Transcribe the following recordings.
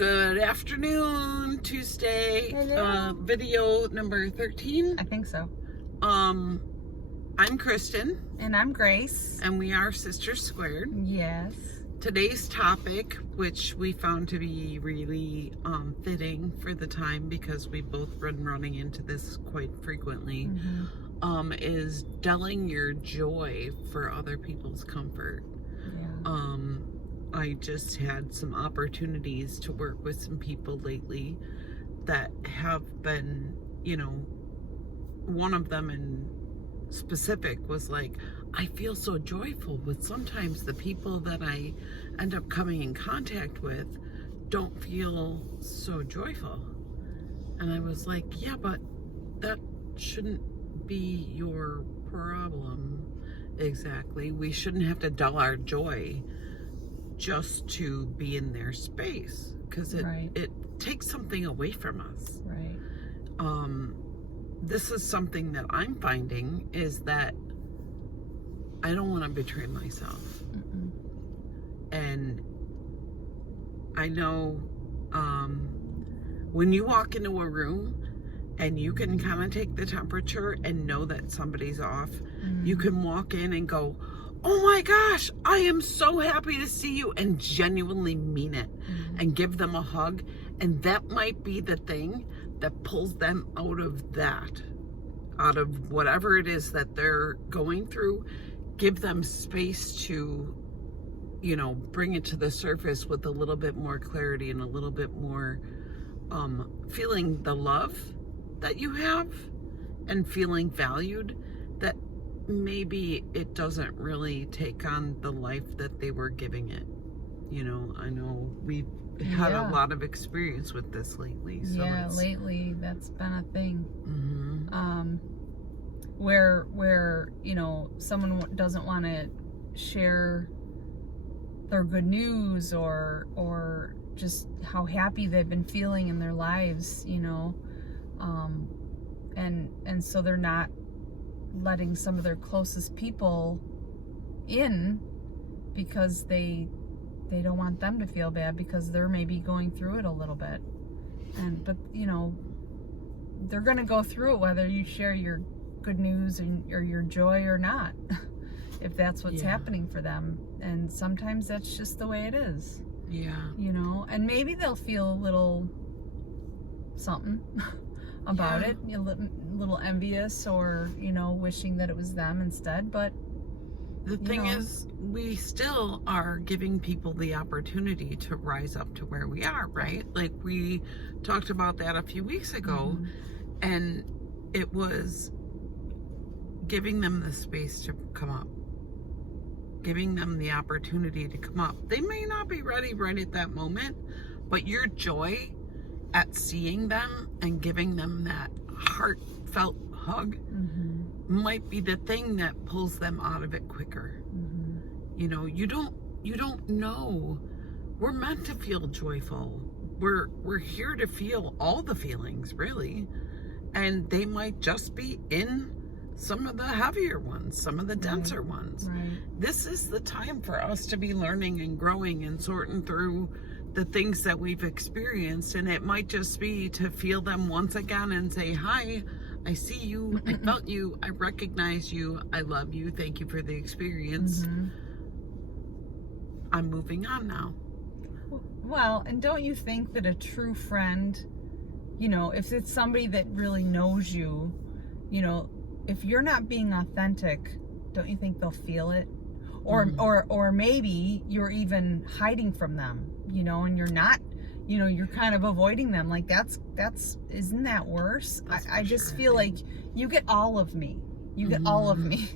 Good afternoon, Tuesday. Hello. Video number 13. I think so. I'm Kristen. And I'm Grace. And we are Sisters Squared. Yes. Today's topic, which we found to be really fitting for the time because we've both been running into this quite frequently, is dulling your joy for other people's comfort. Yeah. I just had some opportunities to work with some people lately that have been, one of them in specific was like, I feel so joyful with sometimes the people that I end up coming in contact with don't feel so joyful. And I was like, yeah, but that shouldn't be your problem exactly. We shouldn't have to dull our joy just to be in their space, because it takes something away from us. Right. This is something that I'm finding is that I don't want to betray myself. And I know when you walk into a room and you can kind of take the temperature and know that somebody's off, you can walk in and go, oh my gosh, I am so happy to see you, and genuinely mean it and give them a hug. And that might be the thing that pulls them out of whatever it is that they're going through. Give them space to, bring it to the surface with a little bit more clarity and a little bit more feeling the love that you have and feeling valued, that maybe it doesn't really take on the life that they were giving it. I know we've had a lot of experience with this lately. So lately that's been a thing. Where someone doesn't want to share their good news or just how happy they've been feeling in their lives, and so they're not letting some of their closest people in because they don't want them to feel bad because they're maybe going through it a little bit. But they're going to go through it whether you share your good news or your joy or not, if that's what's happening for them. And sometimes that's just the way it is. And maybe they'll feel a little something about it, a little envious or wishing that it was them instead. But the thing is, we still are giving people the opportunity to rise up to where we are, right? Like we talked about that a few weeks ago, and it was giving them the space to come up, giving them the opportunity to come up. They may not be ready right at that moment, but your joy at seeing them and giving them that heartfelt hug might be the thing that pulls them out of it quicker. You don't know. We're meant to feel joyful. We're here to feel all the feelings, really. And they might just be in some of the heavier ones, some of the denser ones. This is the time for us to be learning and growing and sorting through the things that we've experienced. And it might just be to feel them once again and say, hi, I see you, I felt you, I recognize you, I love you, thank you for the experience. I'm moving on now. Well, and don't you think that a true friend, if it's somebody that really knows you, if you're not being authentic, don't you think they'll feel it? Or maybe you're even hiding from them, and you're not, you're kind of avoiding them. Like that's isn't that worse? I just feel like you get all of me. You get all of me.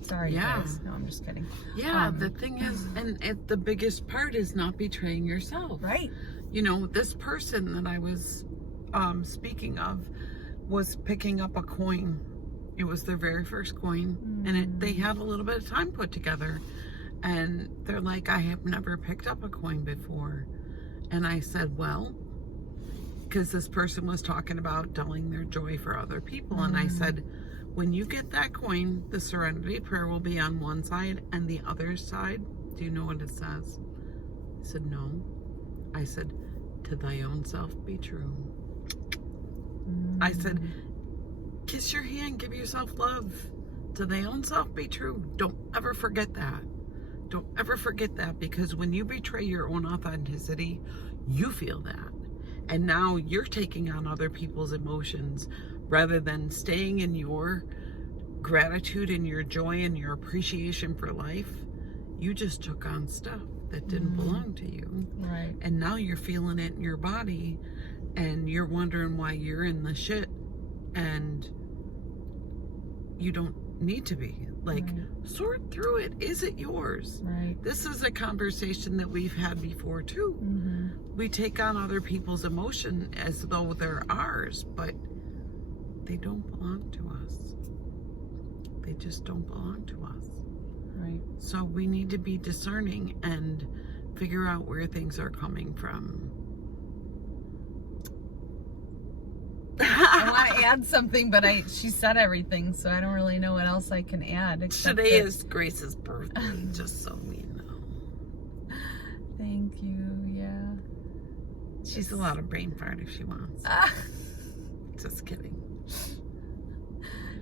Sorry, guys. No, I'm just kidding. The thing is, and the biggest part is not betraying yourself. Right. This person that I was speaking of was picking up a coin. It was their very first coin, and they had a little bit of time put together. And they're like, I have never picked up a coin before. And I said, well, because this person was talking about dulling their joy for other people. And I said, when you get that coin, the serenity prayer will be on one side, and the other side, do you know what it says? I said, no. I said, to thy own self be true. I said, kiss your hand, give yourself love. To thy own self be true. Don't ever forget that. Don't ever forget that, because when you betray your own authenticity, you feel that. And now you're taking on other people's emotions rather than staying in your gratitude and your joy and your appreciation for life. You just took on stuff that didn't belong to you. Right. And now you're feeling it in your body and you're wondering why you're in the shit, and you don't need to be. Like, sort through it. Is it yours? Right. This is a conversation that we've had before too. We take on other people's emotion as though they're ours, but they don't belong to us. They just don't belong to us. Right. So we need to be discerning and figure out where things are coming from. I want to add something, but she said everything, so I don't really know what else I can add. Today is Grace's birthday, just so we know. Thank you, yeah. She's allowed a brain fart if she wants. Just kidding.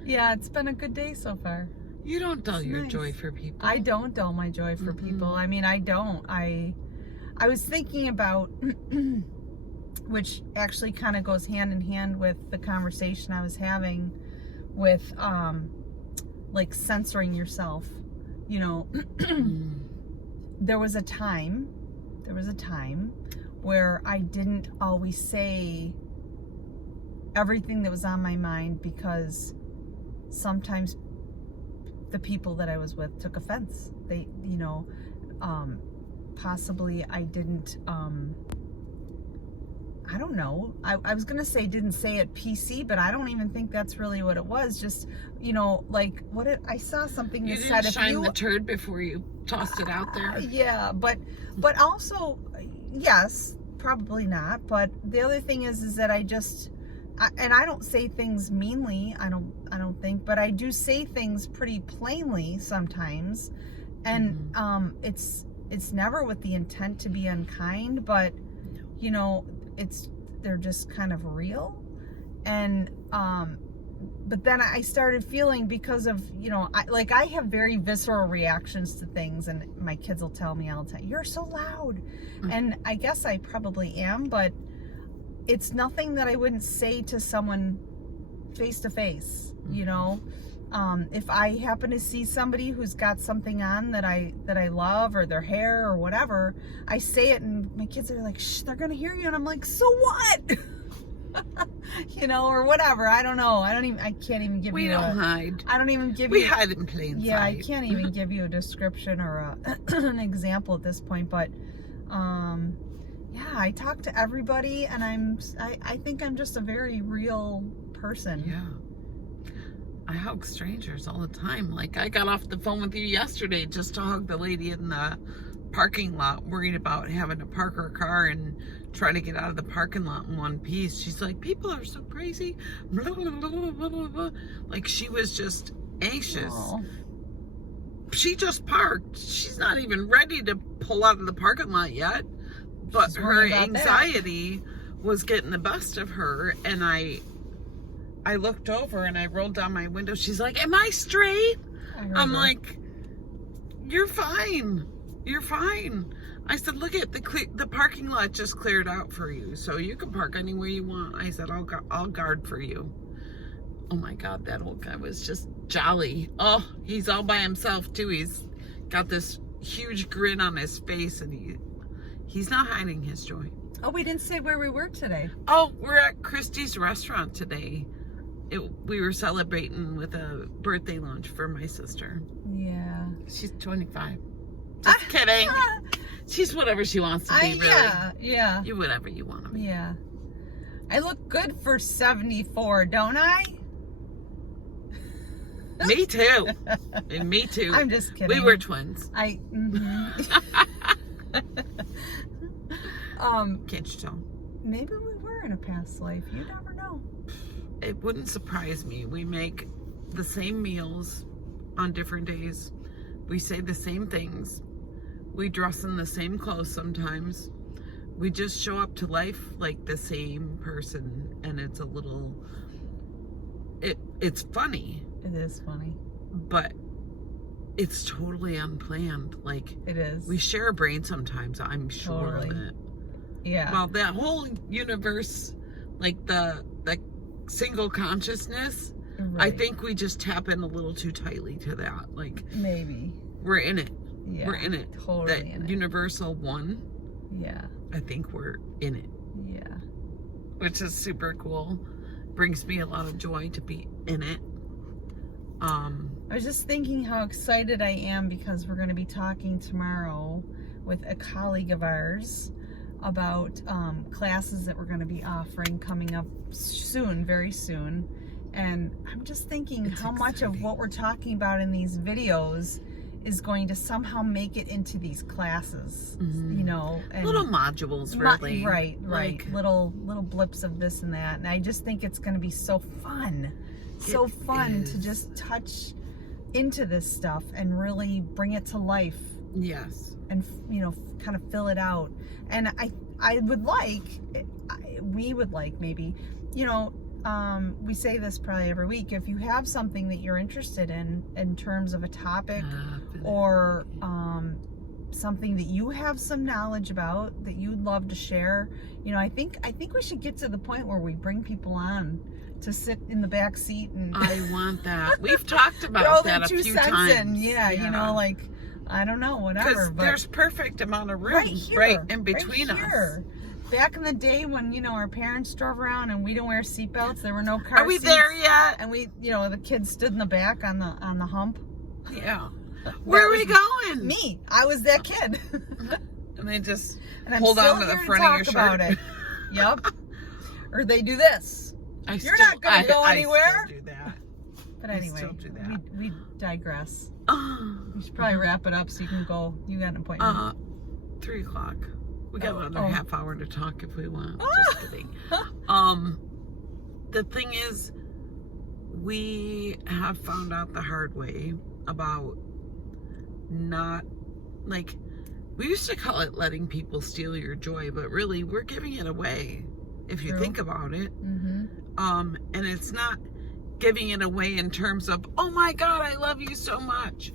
Yeah, it's been a good day so far. You don't dull your joy for people. I don't dull my joy for people. I mean, I don't. I was thinking about, which actually kind of goes hand in hand with the conversation I was having with, like, censoring yourself. You know, there was a time where I didn't always say everything that was on my mind, because sometimes the people that I was with took offense. They, you know, possibly I didn't, I don't know. I was going to say didn't say it PC, but I don't even think that's really what it was. Just, you know, like, I saw something that said, if you... You didn't shine the turd before you tossed it out there? Yeah, but also, yes, probably not. But the other thing is that I don't say things meanly, I don't think, but I do say things pretty plainly sometimes. And it's never with the intent to be unkind, but you know, they're just kind of real. And but then I started feeling, because of, you know, I have very visceral reactions to things, and my kids will tell me all the time, "You're so loud." And I guess I probably am, but it's nothing that I wouldn't say to someone face to face, you know. If I happen to see somebody who's got something on that I love, or their hair or whatever, I say it, and my kids are like, "Shh, they're gonna hear you," and I'm like, "So what?" You know, or whatever. I don't know. I can't even give you. We don't hide. I don't even give you. We hide in plain sight. Yeah, I can't even give you a description or an example at this point, but yeah, I talk to everybody, and I think I'm just a very real person. Yeah. I hug strangers all the time. Like, I got off the phone with you yesterday just to hug the lady in the parking lot, worried about having to park her car and try to get out of the parking lot in one piece. She's like, "People are so crazy." Blah, blah, blah, blah, blah, blah. Like, she was just anxious. Aww. She just parked. She's not even ready to pull out of the parking lot yet. But her anxiety was getting the best of her, and I looked over and I rolled down my window. She's like, "Am I straight?" I'm like, "You're fine. You're fine." I said, "Look at the parking lot just cleared out for you, so you can park anywhere you want." I said, I'll guard for you." Oh my God, that old guy was just jolly. Oh, he's all by himself too. He's got this huge grin on his face, and he's not hiding his joy. Oh, we didn't say where we were today. Oh, we're at Christie's restaurant today. We were celebrating with a birthday lunch for my sister. Yeah. She's 25. Just kidding. She's whatever she wants to be, really. Yeah. You whatever you want to be. Yeah. I look good for 74, don't I? Me too. And me too. I'm just kidding. We were twins. Can't you tell? Maybe we were in a past life. You never know. It wouldn't surprise me. We make the same meals on different days. We say the same things. We dress in the same clothes sometimes. we just show up to life like the same person, and it's a little, it's funny. It is funny. But it's totally unplanned. Like, it is. We share a brain sometimes, I'm sure of it. Yeah. Well, that whole universe, like the single consciousness, right. I think we just tap in a little too tightly to that. Like, maybe. We're in it. Yeah. We're in it. Totally that in it. universal one. Yeah. I think we're in it. Yeah. Which is super cool. Brings me a lot of joy to be in it. I was just thinking how excited I am because we're going to be talking tomorrow with a colleague of ours about classes that we're going to be offering coming up soon, very soon. And I'm just thinking how much of what we're talking about in these videos is going to somehow make it into these classes, mm-hmm. you know, and little modules, really. Right. Like, little blips of this and that. And I just think it's going to be so fun. So fun to just touch into this stuff and really bring it to life. Yes. And, you know, kind of fill it out. And I would like, we would like maybe, you know, we say this probably every week, if you have something that you're interested in terms of a topic or something that you have some knowledge about that you'd love to share, you know, I think we should get to the point where we bring people on to sit in the back seat and I want that. We've talked about that a few times. Yeah, you know, like, I don't know, whatever. But there's perfect amount of room right in between us. Back in the day when, you know, our parents drove around and we didn't wear seatbelts, there were no car Are we seats, there yet? and we, you know, the kids stood in the back on the hump. Yeah. Where are we going? Me. I was that kid. And they just and hold on to the front of your shirt. About it. Yep. Or they do this. You're not going to go anywhere. I still do that. But anyway, still do that. We digress. We should probably wrap it up so you can go. You got an appointment. 3 o'clock. We got another half hour to talk if we want. Just kidding. The thing is, we have found out the hard way about not, like, we used to call it letting people steal your joy, but really we're giving it away if you think about it. Mm-hmm. And it's not giving it away in terms of, oh my God, I love you so much.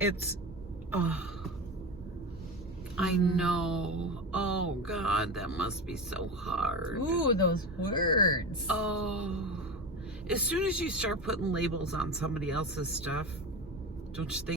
It's, I know. Oh God, that must be so hard. Ooh, those words. Oh, as soon as you start putting labels on somebody else's stuff, don't you think?